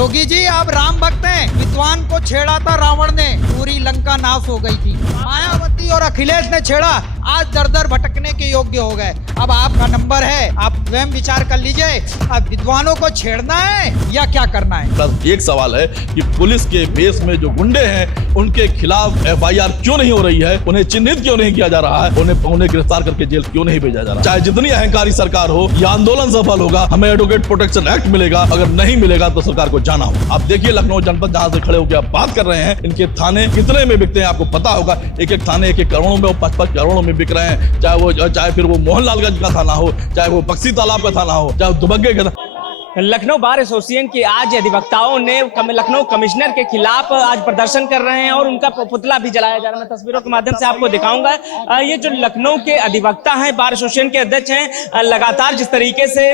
योगी जी आप राम भक्त हैं। विद्वान को छेड़ा था रावण ने, पूरी लंका नाश हो गई थी। मायावती और अखिलेश ने छेड़ा, आज दर दर भटकने के योग्य हो गए। अब आपका नंबर है, आप स्वयं विचार कर लीजिए, अब विद्वानों को छेड़ना है या क्या करना है। एक सवाल है कि पुलिस के बेस में जो गुंडे हैं उनके खिलाफ FIR क्यों नहीं हो रही है, उन्हें चिन्हित क्यों नहीं किया जा रहा है, उन्हें गिरफ्तार करके जेल क्यों नहीं भेजा जा रहा। चाहे जितनी अहंकारी सरकार हो, यह आंदोलन सफल होगा, हमें एडवोकेट प्रोटेक्शन एक्ट मिलेगा, अगर नहीं मिलेगा तो सरकार को जाना होगा। आप देखिए लखनऊ जनपद जहां से खड़े होकर आप बात कर रहे हैं, इनके थाने कितने में बिकते हैं आपको पता होगा। एक एक थाने एक करोड़ों में और 5-5 करोड़ों में बिक रहे हैं। चाहे फिर वो मोहनलालगंज का थाना हो, चाहे वो बक्सी तालाब का थाना हो, चाहे दुबग्गे का। लखनऊ बार एसोसिएशन के आज अधिवक्ताओं ने लखनऊ कमिश्नर के खिलाफ आज प्रदर्शन कर रहे हैं और उनका पुतला भी जलाया जा रहा है। मैं तस्वीरों के माध्यम से आपको दिखाऊंगा। ये जो लखनऊ के अधिवक्ता हैं, बार एसोसिएशन के अध्यक्ष हैं, लगातार जिस तरीके से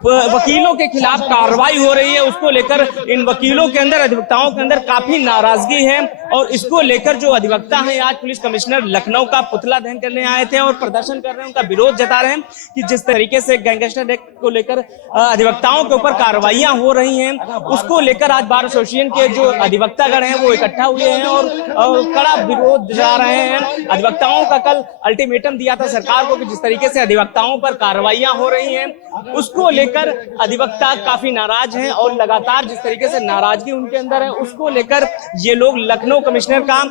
वकीलों के खिलाफ कार्रवाई हो रही है, उसको लेकर इन वकीलों के अंदर, अधिवक्ताओं के अंदर काफी नाराजगी है और इसको लेकर जो अधिवक्ता हैं आज पुलिस कमिश्नर लखनऊ का पुतला दहन करने आए थे और प्रदर्शन कर रहे हैं, उनका विरोध जता रहे हैं कि जिस तरीके से गैंगस्टर एक्ट को लेकर अधिवक्ताओं के ऊपर कार्रवाइयां हो रही हैं, उसको लेकर आज बार एसोसिएशन के जो अधिवक्तागण हैं वो इकट्ठा हुए हैं और कड़ा विरोध जता रहे हैं। अधिवक्ताओं का कल अल्टीमेटम दिया था सरकार को कि जिस तरीके से अधिवक्ताओं पर कार्रवाइयां हो रही हैं उसको लेकर अधिवक्ता काफी नाराज हैं और लगातार जिस तरीके से नाराजगी उनके अंदर है उसको लेकर ये लोग लखनऊ कमिश्नर का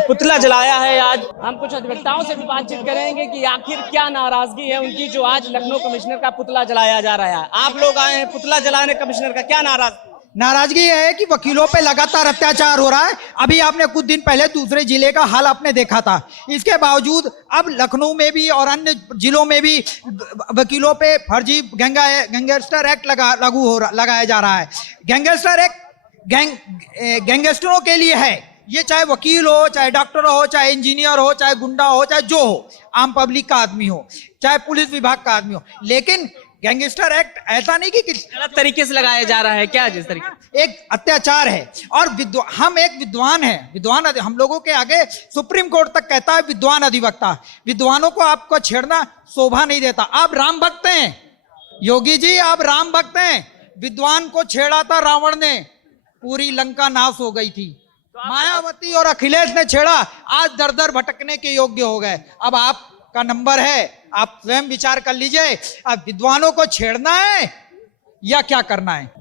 पुतला जलाया है। आज हम कुछ अधिवक्ताओं से भी बातचीत करेंगे कि आखिर क्या नाराजगी है उनकी जो आज लखनऊ कमिश्नर का पुतला जलाया जा रहा है। आप लोग आए हैं पुतला जलाने कमिश्नर का, क्या नाराजगी है कि वकीलों पे लगातार अत्याचार हो रहा है। अभी आपने कुछ दिन पहले दूसरे जिले का हाल आपने देखा था। इसके बावजूद अब लखनऊ में भी और अन्य जिलों में भी वकीलों पे फर्जी गैंगस्टर एक्ट लगाया जा रहा है। गैंगस्टर एक्ट गैंगस्टरों के लिए है, ये चाहे वकील हो, चाहे डॉक्टर हो, चाहे इंजीनियर हो, चाहे गुंडा हो, चाहे जो हो, आम पब्लिक का आदमी हो, चाहे पुलिस विभाग का आदमी हो। लेकिन गैंगस्टर एक्ट ऐसा नहीं कि गलत तरीके से लगाया जा रहा है, क्या जिस तरीके एक अत्याचार है। और हम एक विद्वान हैं, विद्वान हम लोगों के आगे सुप्रीम कोर्ट तक कहता है विद्वान अधिवक्ता, विद्वानों को आपको छेड़ना शोभा नहीं देता। आप राम भक्त हैं योगी जी, आप राम भक्त हैं। विद्वान को छेड़ा था रावण ने, पूरी लंका नाश हो गई थी। मायावती और अखिलेश ने छेड़ा, आज दर दर भटकने के योग्य हो गए। अब आपका नंबर है, आप स्वयं विचार कर लीजिए, अब विद्वानों को छेड़ना है या क्या करना है।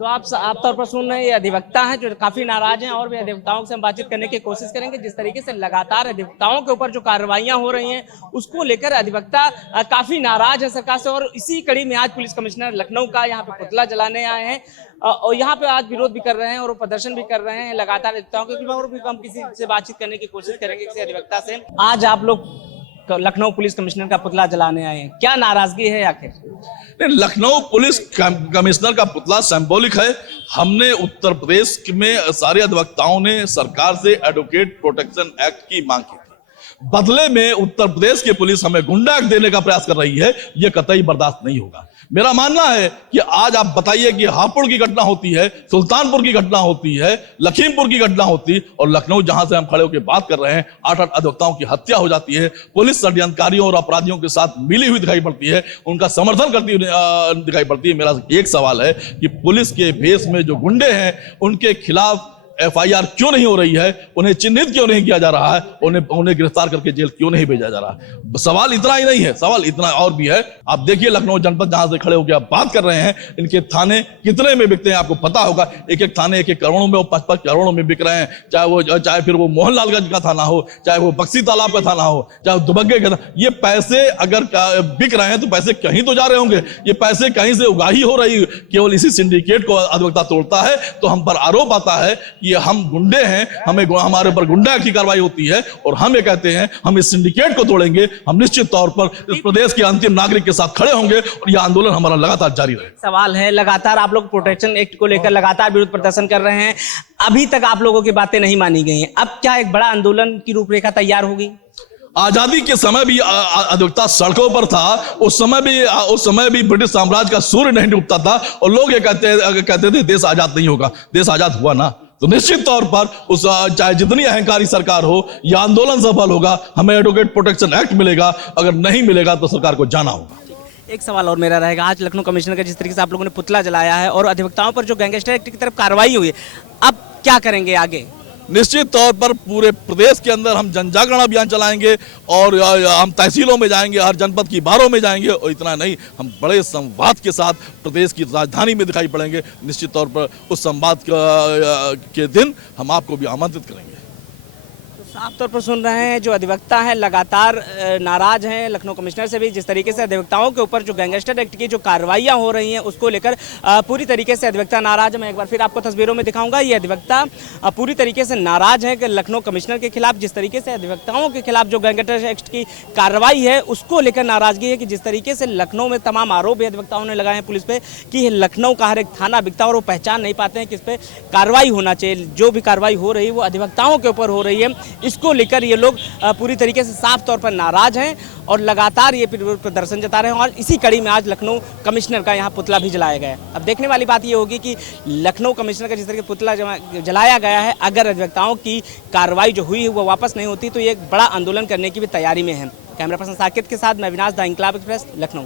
तो आप तौर पर सुन रहे हैं, ये अधिवक्ता हैं जो काफी नाराज हैं और भी अधिवक्ताओं से हम बातचीत करने की कोशिश करेंगे। जिस तरीके से लगातार अधिवक्ताओं के ऊपर जो कार्रवाइयां हो रही हैं उसको लेकर अधिवक्ता काफी नाराज है सरकार से और इसी कड़ी में आज पुलिस कमिश्नर लखनऊ का यहाँ पे पुतला जलाने आए हैं और यहाँ पे आज विरोध भी कर रहे हैं और प्रदर्शन भी कर रहे हैं लगातार अधिवक्ताओं के खिलाफ। और भी हम किसी से बातचीत करने की कोशिश करेंगे किसी अधिवक्ता से। आज आप लोग लखनऊ पुलिस कमिश्नर का पुतला जलाने आए हैं, क्या नाराजगी है आखिर? लखनऊ पुलिस कमिश्नर का पुतला सिंबॉलिक है। हमने उत्तर प्रदेश में सारे अधिवक्ताओं ने सरकार से एडवोकेट प्रोटेक्शन एक्ट की मांग की थी। बदले में उत्तर प्रदेश की पुलिस हमें गुंडा एक्ट देने का प्रयास कर रही है, यह कतई बर्दाश्त नहीं होगा। मेरा मानना है कि आज आप बताइए कि हापुड़ की घटना होती है, सुल्तानपुर की घटना होती है, लखीमपुर की घटना होती है और लखनऊ जहां से हम खड़े होकर बात कर रहे हैं 8-8 अधिवक्ताओं की हत्या हो जाती है। पुलिस षड्यंत्रकारियों और अपराधियों के साथ मिली हुई दिखाई पड़ती है, उनका समर्थन करती हुई दिखाई पड़ती है। मेरा एक सवाल है कि पुलिस के बेस में जो गुंडे हैं उनके खिलाफ FIR क्यों नहीं हो रही है, उन्हें चिन्हित क्यों नहीं किया जा रहा है, उन्हें गिरफ्तार करके जेल क्यों नहीं भेजा जा रहा है। सवाल इतना ही नहीं है, सवाल इतना और भी है। आप देखिए लखनऊ जनपद जहां से खड़े होकर आप बात कर रहे हैं, इनके थाने कितने में बिकते हैं आपको पता होगा। एक एक थाने एक करोड़ों में और 5-5 करोड़ों में बिक रहे हैं। चाहे फिर वो मोहनलालगंज का थाना हो, चाहे वो बक्सी तालाब का थाना हो, चाहे दुबग्गे का। ये पैसे अगर बिक रहे हैं तो पैसे कहीं तो जा रहे होंगे, ये पैसे कहीं से उगाही हो रही। केवल इसी सिंडिकेट को अधिवक्ता तोड़ता है तो हम पर आरोप आता है कि हम गुंडे हैं, हमारे ऊपर गुंडा की कार्रवाई होती है और हम ये कहते हैं हम इस सिंडिकेट को तोड़ेंगे। हम निश्चित तौर पर इस प्रदेश के अंतिम नागरिक के साथ खड़े होंगे और यह आंदोलन हमारा लगातार जारी रहे। सवाल है, लगातार आप लोग प्रोटेक्शन एक्ट को लेकर लगातार विरोध प्रदर्शन कर रहे हैं, अभी तक आप लोगों की बातें नहीं मानी गई हैं। अब क्या एक बड़ा आंदोलन की रूपरेखा तैयार होगी? आजादी के समय भी अधिवक्ता सड़कों पर था, उस समय भी ब्रिटिश साम्राज्य का सूर्य नहीं डूबता था और लोग ये कहते थे देश आजाद नहीं होगा। देश आजाद हुआ ना, तो निश्चित तौर पर उस चाहे जितनी अहंकारी सरकार हो, यह आंदोलन सफल होगा, हमें एडवोकेट प्रोटेक्शन एक्ट मिलेगा, अगर नहीं मिलेगा तो सरकार को जाना होगा। एक सवाल और मेरा रहेगा, आज लखनऊ कमिश्नर का जिस तरीके से आप लोगों ने पुतला जलाया है और अधिवक्ताओं पर जो गैंगस्टर एक्ट की तरफ कार्रवाई हुई है, अब क्या करेंगे आगे? निश्चित तौर पर पूरे प्रदेश के अंदर हम जन जागरण अभियान चलाएंगे और हम तहसीलों में जाएंगे, हर जनपद की बारों में जाएंगे और इतना नहीं, हम बड़े संवाद के साथ प्रदेश की राजधानी में दिखाई पड़ेंगे। निश्चित तौर पर उस संवाद के दिन हम आपको भी आमंत्रित करेंगे। साफ तौर पर सुन रहे हैं जो अधिवक्ता हैं लगातार नाराज हैं लखनऊ कमिश्नर से भी, जिस तरीके से अधिवक्ताओं के ऊपर जो गैंगस्टर एक्ट की जो कार्रवाइयां हो रही हैं उसको लेकर पूरी तरीके से अधिवक्ता नाराज है। मैं एक बार फिर आपको तस्वीरों में दिखाऊंगा, ये अधिवक्ता पूरी तरीके से नाराज है कि लखनऊ कमिश्नर के खिलाफ जिस तरीके से अधिवक्ताओं के खिलाफ जो गैंगस्टर एक्ट की कार्रवाई है उसको लेकर नाराजगी है कि जिस तरीके से लखनऊ में तमाम आरोप भी अधिवक्ताओं ने लगाए हैं पुलिस पे कि लखनऊ का हर एक थाना बिकता और वो पहचान नहीं पाते हैं कि इस पर कार्रवाई होना चाहिए। जो भी कार्रवाई हो रही है वो अधिवक्ताओं के ऊपर हो रही है, इसको लेकर ये लोग पूरी तरीके से साफ तौर पर नाराज हैं और लगातार ये प्रदर्शन जता रहे हैं। और इसी कड़ी में आज लखनऊ कमिश्नर का यहाँ पुतला भी जलाया गया है। अब देखने वाली बात ये होगी कि लखनऊ कमिश्नर का जिस तरह पुतला जलाया गया है, अगर अधिवक्ताओं की कार्रवाई जो हुई है वो वापस नहीं होती तो ये एक बड़ा आंदोलन करने की भी तैयारी में है। कैमरा पर्सन साकिब के साथ मैं Avinash, the Inquilab express, Lucknow.